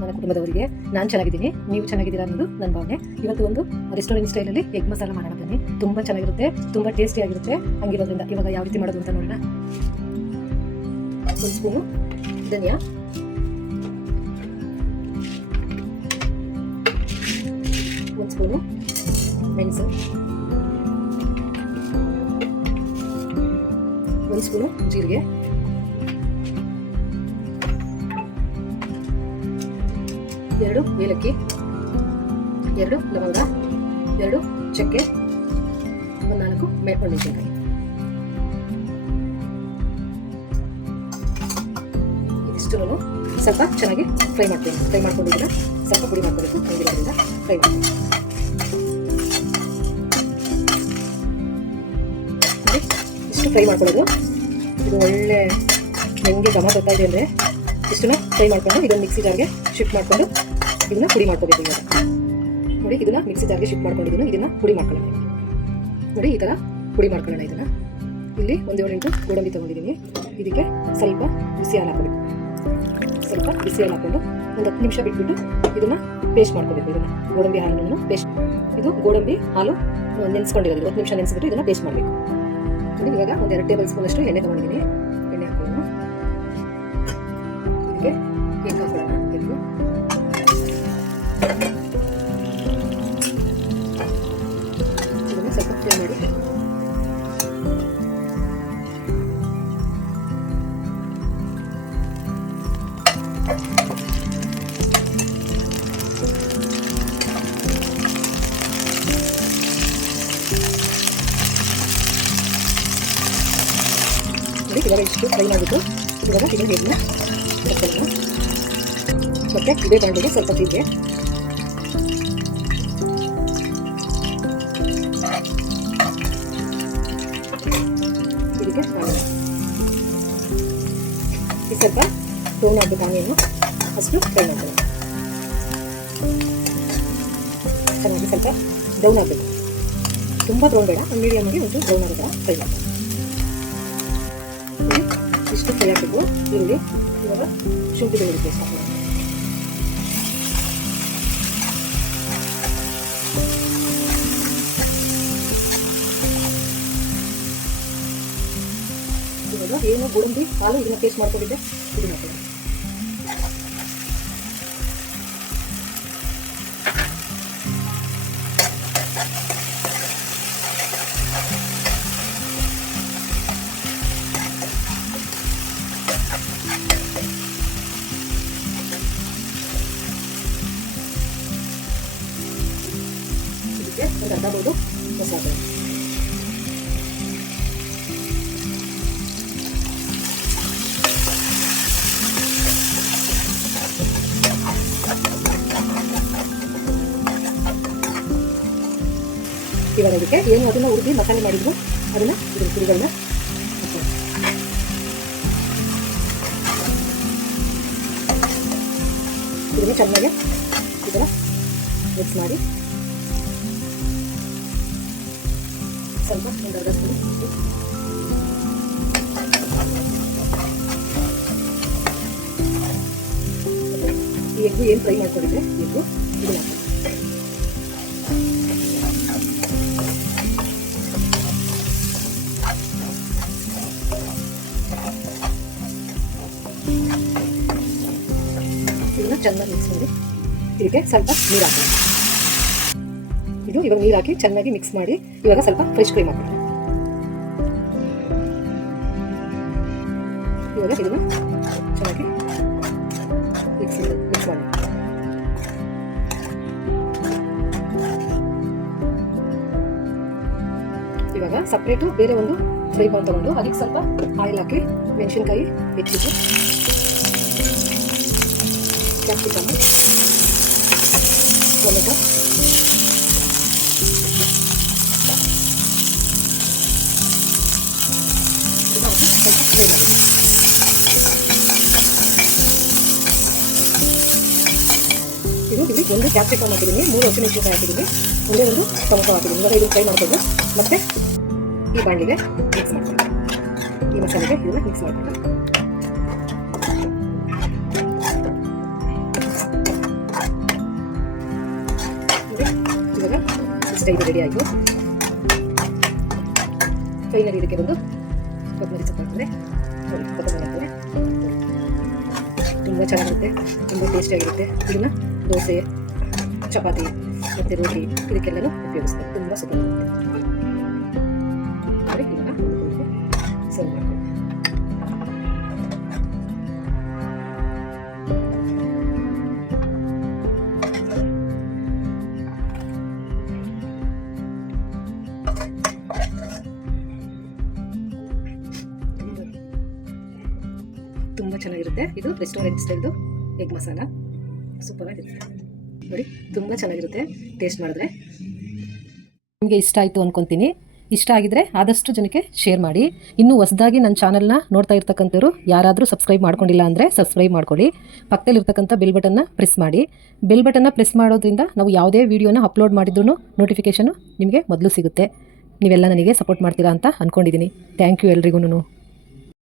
ನನ್ನ ಕುಟುಂಬದವರಿಗೆ ನಾನು ಚೆನ್ನಾಗಿದ್ದೀನಿ, ನೀವು ಚೆನ್ನಾಗಿದ್ದೀರಾ ಅನ್ನೋದು ನನ್ನ ಭಾವನೆ. ಇವತ್ತು ಒಂದು ರೆಸ್ಟೋರೆಂಟ್ ಸ್ಟೈಲಲ್ಲಿ ಎಗ್ ಮಸಾಲ ಮಾಡೋಣ ಬನ್ನಿ. ತುಂಬ ಚೆನ್ನಾಗಿರುತ್ತೆ, ತುಂಬ ಟೇಸ್ಟಿಯಾಗಿರುತ್ತೆ. ಹಂಗಿರೋದ್ರಿಂದ ಇವಾಗ ಯಾವ ರೀತಿ ಮಾಡೋದು ಅಂತ ನೋಡೋಣ. ಒಂದು ಸ್ಪೂನು ಧನಿಯಾ, ಒಂದು ಸ್ಪೂನು ಮೆಣಸು, ಒಂದು ಸ್ಪೂನು ಜೀರಿಗೆ, ಎರಡು ಏಲಕ್ಕಿ, ಎರಡು ಲವಂಗ, ಎರಡು ಚಕ್ಕೆ, ಒಂದು 4 ಮೆಣಸಿನಕಾಯಿ. ಇದಿಷ್ಟು ಸ್ವಲ್ಪ ಚೆನ್ನಾಗಿ ಫ್ರೈ ಮಾಡ್ತೀನಿ. ಫ್ರೈ ಮಾಡ್ಕೊಂಡಿದ್ದೀರ ಸ್ವಲ್ಪ ಪುಡಿ ಮಾಡ್ಕೋಬೇಕು. ಹಂಗಿರೋದ್ರಿಂದ ಫ್ರೈ ಮಾಡ್ತೀನಿ. ಇಷ್ಟು ಫ್ರೈ ಮಾಡ್ಕೊಳ್ಳೋದು. ಇದು ಒಳ್ಳೆ ಹೆಂಗೆ ಘಮ ಬರ್ತಾ ಇದೆ ಅಂದರೆ ಇಷ್ಟನ್ನು ಫ್ರೈ ಮಾಡ್ಕೊಂಡು ಇದನ್ನು ಮಿಕ್ಸಿ ಜಾರ್ಗೆ ಶಿಫ್ಟ್ ಮಾಡಿಕೊಂಡು ಇದನ್ನ ಪುಡಿ ಮಾಡ್ಕೋಬೇಕು. ಇವಾಗ ನೋಡಿ, ಇದನ್ನ ಮಿಕ್ಸಿ ಜಾರ್ಗೆ ಶಿಫ್ಟ್ ಮಾಡ್ಕೊಂಡಿದ್ದೀನಿ. ಇದನ್ನ ಪುಡಿ ಮಾಡ್ಕೊಳ್ಳೋಣ. ನೋಡಿ, ಈ ಥರ ಪುಡಿ ಮಾಡ್ಕೊಳ್ಳೋಣ. ಇದನ್ನ ಇಲ್ಲಿ 1-7 ಇಂಚು ಗೋಡಂಬಿ ತೊಗೊಂಡಿದ್ದೀನಿ. ಇದಕ್ಕೆ ಸ್ವಲ್ಪ ಬಿಸಿ ಹಾಲು ಹಾಕೋಬೇಕು. ಸ್ವಲ್ಪ ಬಿಸಿ ಹಾಲು ಹಾಕೊಂಡು ಒಂದು 10 ನಿಮಿಷ ಬಿಟ್ಬಿಟ್ಟು ಇದನ್ನ ಪೇಸ್ಟ್ ಮಾಡ್ಕೋಬೇಕು. ಇದನ್ನ ಗೋಡಂಬಿ ಹಾಲನ್ನು ಪೇಸ್ಟ್, ಇದು ಗೋಡಂಬಿ ಹಾಲು ನೆನೆಸ್ಕೊಂಡಿರೋದು. 10 ನಿಮಿಷ ನೆನೆಸ್ಬಿಟ್ಟು ಇದನ್ನ ಪೇಸ್ಟ್ ಮಾಡಬೇಕು. ನೋಡಿ, ಇವಾಗ ಒಂದು 2 ಟೇಬಲ್ ಸ್ಪೂನ್ ಅಷ್ಟು ಎಣ್ಣೆ ತೊಗೊಂಡಿದ್ದೀನಿ. ಎಣ್ಣೆ ಹಾಕೊಳ್ಳೋಣ. ಇದಕ್ಕೆ ಎಗ್ ಹಾಕೊಳ್ಳೋಣ. ಎಗ್ಗು ಇದನ್ನು ಸ್ವಲ್ಪ ಫ್ರೈ ಮಾಡಿ ಇವಾಗ ಇಷ್ಟು ಫ್ರೈ ಮಾಡಿಬಿಟ್ಟು ಇವಾಗ ಇದನ್ನು ಎಗ್ನ ಹಾಕೊಳ್ಳೋಣ. ಮತ್ತು ಇದೇ ಬಾಂಡಿಗೆ ಸ್ವಲ್ಪ ಜೀರಿಗೆ, ಇದಕ್ಕೆ ಹಾಕೋಣ. ಇದು ಸ್ವಲ್ಪ ಬ್ರೌನ್ ಆಗಬೇಕು. ಆನಿಯನ್ನು ಅಷ್ಟು ಫ್ರೈ ಮಾಡ್ಕೊಳ್ಳೋಣ. ಚೆನ್ನಾಗಿ ಸ್ವಲ್ಪ ಬ್ರೌನ್ ಆಗಬೇಕು. ತುಂಬ ಬ್ರೌನ್ ಬೇಡ, ಒಂದು ಮೀಡಿಯಮ್ ಆಗಿ ಒಂದು ಬ್ರೌನ್ ಆಗೋ ಥರ ಫ್ರೈ ಮಾಡ್ಕೊಳ್ಳೋಣ. ಇಷ್ಟು ಫ್ರೈ ಆಗಬೇಕು. ಈರುಳ್ಳಿ, ಇವಾಗ ಶುಂಠಿ ಬೆಳ್ಳುಳ್ಳಿ ಪೇಸ್ಟ್ ಹಾಕೋಣ. ಇವಾಗ ಏನು ಗೋಡಂಬಿ ಹಾಲು ಇದನ್ನ ಪೇಸ್ಟ್ ಮಾಡ್ಕೊಂಡಿದ್ದೆ ಇದನ್ನ ಹಾಕೋಣ. ಒಂದು ಅರ್ಧ ಬೋದು ಮಸಾಲೆ, ಇವಾಗ ಇದಕ್ಕೆ ಏನು ಅದನ್ನ ಹುರಿದು ಮಸಾಲೆ ಮಾಡಿದ್ರು ಅದನ್ನ ಇದ್ರ ಪುಡಿಗಳನ್ನ ಇದನ್ನ ಚೆನ್ನಾಗಿ ಇದನ್ನ ಮಿಕ್ಸ್ ಮಾಡಿ ಸ್ವಲ್ಪ ಒಂದು ಅರ್ಧ ಸ್ಪೂನ್ ಈ ಎಗ್ಗು ಏನು ಫ್ರೈ ಮಾಡ್ಕೊಂಡಿದ್ರೆ ಎಗ್ಗು ಇದನ್ನ ಹಾಕಿ ಇದನ್ನ ಚೆನ್ನಾಗಿ ಮಿಕ್ಸ್ ಮಾಡಿ ಇದಕ್ಕೆ ಸ್ವಲ್ಪ ನೀರು ಹಾಕೋಣ. ಇದು ಇವಾಗ ನೀರು ಹಾಕಿ ಚೆನ್ನಾಗಿ ಮಿಕ್ಸ್ ಮಾಡಿ ಇವಾಗ ಸ್ವಲ್ಪ ಫ್ರೆಶ್ ಕ್ರೀಮ್ ಹಾಕೋಣ. ಇವಾಗ ಇದನ್ನ ಚೆನ್ನಾಗಿ ಮಿಕ್ಸ್ ಮಾಡಿ ಇವಾಗ ಸಪ್ರೇಟು ಬೇರೆ ಒಂದು ಫ್ರೈ ಪ್ಯಾನ್ ತಗೊಂಡು ಅದಕ್ಕೆ ಸ್ವಲ್ಪ ಆಯಿಲ್ ಹಾಕಿ ಮೆಣಸಿನಕಾಯಿ ಹೆಚ್ಚಿಟ್ಟು ಕ್ಯಾಪ್ಸಿಕಮ್, ಟೊಮೆಟೊ, ಸ್ವಲ್ಪ ಫ್ರೈ ಮಾಡಿ ಇದು ಇಲ್ಲಿ ಒಂದು ಕ್ಯಾಪ್ಸಿಕಮ್ ಹಾಕಿದ್ದೀನಿ, 3 ಹಸಿಮೆಣಸಿನಕಾಯಿ ಹಾಕಿದ್ದೀನಿ, ಒಂದೇ ಒಂದು ಟೊಮೆಟೊ ಹಾಕಿದ್ದೀನಿ. ಇವಾಗ ಇದನ್ನು ಫ್ರೈ ಮಾಡ್ಕೊಂಡು ಮತ್ತೆ ಈ ಬಾಂಡಿಗೆ ಮಿಕ್ಸ್ ಮಾಡ್ತೀನಿ. ಈ ಮಸಾಲೆಗೆ ಇದನ್ನು ಮಿಕ್ಸ್ ಮಾಡ್ತೀನಿ. ಅಷ್ಟೇ, ಇದು ರೆಡಿ ಆಯಿತು. ಫೈನಲಿ ಇದಕ್ಕೆ ಒಂದು ಕೊತ್ತಂಬರಿ ಸೊಪ್ಪು ಹಾಕಿದ್ರೆ ನೋಡಿ, ಕೊತ್ತಂಬರಿ ಹಾಕಿದ್ರೆ ತುಂಬ ಚೆನ್ನಾಗಿರುತ್ತೆ, ತುಂಬ ಟೇಸ್ಟಿಯಾಗಿರುತ್ತೆ. ಇದನ್ನ ದೋಸೆ, ಚಪಾತಿ ಮತ್ತು ರೋಟಿ ಇದಕ್ಕೆಲ್ಲನೂ ಉಪಯೋಗಿಸ್ತಾರೆ. ತುಂಬ ಸೂಪರ್ ಆಗುತ್ತೆ. ಇದನ್ನು ಸರ್ವ್ ಮಾಡ್ಕೊಳ್ಳಿ. ತುಂಬ ಚೆನ್ನಾಗಿರುತ್ತೆ. ಇದು ರೆಸ್ಟೋರೆಂಟ್ ಸ್ಟೈಲ್ದು ಎಗ್ ಮಸಾಲ, ಸೂಪರ್ ಆಗಿರುತ್ತೆ ನೋಡಿ, ತುಂಬ ಚೆನ್ನಾಗಿರುತ್ತೆ ಟೇಸ್ಟ್ ಮಾಡಿದ್ರೆ. ನಿಮಗೆ ಇಷ್ಟ ಆಯಿತು ಅಂದ್ಕೊತೀನಿ. ಇಷ್ಟ ಆಗಿದ್ರೆ ಆದಷ್ಟು ಜನಕ್ಕೆ ಶೇರ್ ಮಾಡಿ. ಇನ್ನೂ ಹೊಸದಾಗಿ ನನ್ನ ಚಾನಲ್ನ ನೋಡ್ತಾ ಇರ್ತಕ್ಕಂಥವ್ರು ಯಾರಾದರೂ ಸಬ್ಸ್ಕ್ರೈಬ್ ಮಾಡ್ಕೊಂಡಿಲ್ಲ ಅಂದರೆ ಸಬ್ಸ್ಕ್ರೈಬ್ ಮಾಡ್ಕೊಳ್ಳಿ. ಪಕ್ಕದಲ್ಲಿರ್ತಕ್ಕಂಥ ಬೆಲ್ ಬಟನ್ನ ಪ್ರೆಸ್ ಮಾಡಿ. ಬೆಲ್ ಬಟನ್ನ ಪ್ರೆಸ್ ಮಾಡೋದ್ರಿಂದ ನಾವು ಯಾವುದೇ ವೀಡಿಯೋನ ಅಪ್ಲೋಡ್ ಮಾಡಿದ್ರೂ ನೋಟಿಫಿಕೇಷನು ನಿಮಗೆ ಮೊದಲು ಸಿಗುತ್ತೆ. ನೀವೆಲ್ಲ ನನಗೆ ಸಪೋರ್ಟ್ ಮಾಡ್ತೀರಾ ಅಂತ ಅಂದ್ಕೊಂಡಿದ್ದೀನಿ. ಥ್ಯಾಂಕ್ ಯು ಎಲ್ರಿಗೂ.